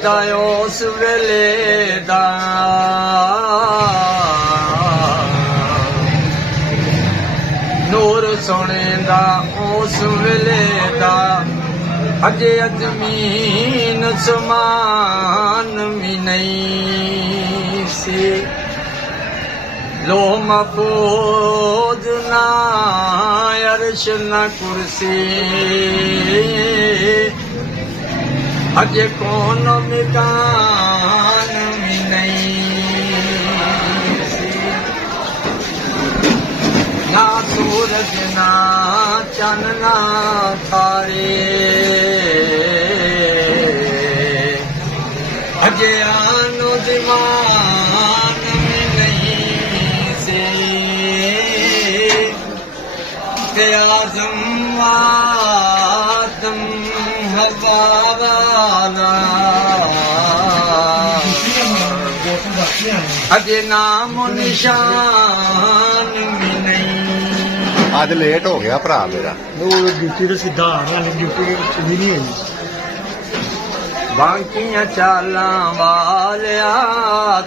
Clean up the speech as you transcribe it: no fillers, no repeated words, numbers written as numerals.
ਕੀਤਾ ਉਸ ਵੇਲੇ ਦਾ ਨੂਰ ਸੋਹਣੇ ਦਾ ਉਸ ਵੇਲੇ ਦਾ ਅਜੇ ਜ਼ਮੀਨ ਸਮਾਨ ਵੀ ਨਹੀਂ ਸੀ ਲੋਹ ਮਹਫੂਜ਼ ਨਾ ਅਰਸ਼ ਨਾ ਕੁਰਸੀ ਅਜੇ ਕੌਣ ਮਕਾਨ ਵੀ ਨਹੀਂ ਸੀ ਨਾ ਸੂਰਜ ਨਾ ਚੰਨ ਨਾ ਤਾਰੇ ਅਜੇ ਆਨੋ ਦੀਵਾਨ ਵੀ ਨਹੀਂ ਸੀ ਤੇ ਆਜ਼ਮ ਆਦਮ ਹਵਾ ਵਾਲਾ ਅਜੇ ਨਾਮ ਨਿਸ਼ਾਨ ਵੀ ਨਹੀਂ ਅੱਜ ਲੇਟ ਹੋ ਗਿਆ ਭਰਾ ਮੇਰਾ ਉਹ ਡਿਊਟੀ ਤੇ ਸਿੱਧਾ ਆ ਰਿਹਾ ਨਹੀਂ ਡਿਊਟੀ ਵੀ ਨਹੀਂ ਹੈ ਬਾਂਕੀਆਂ ਚਾਲਾਂ ਵਾਲਿਆ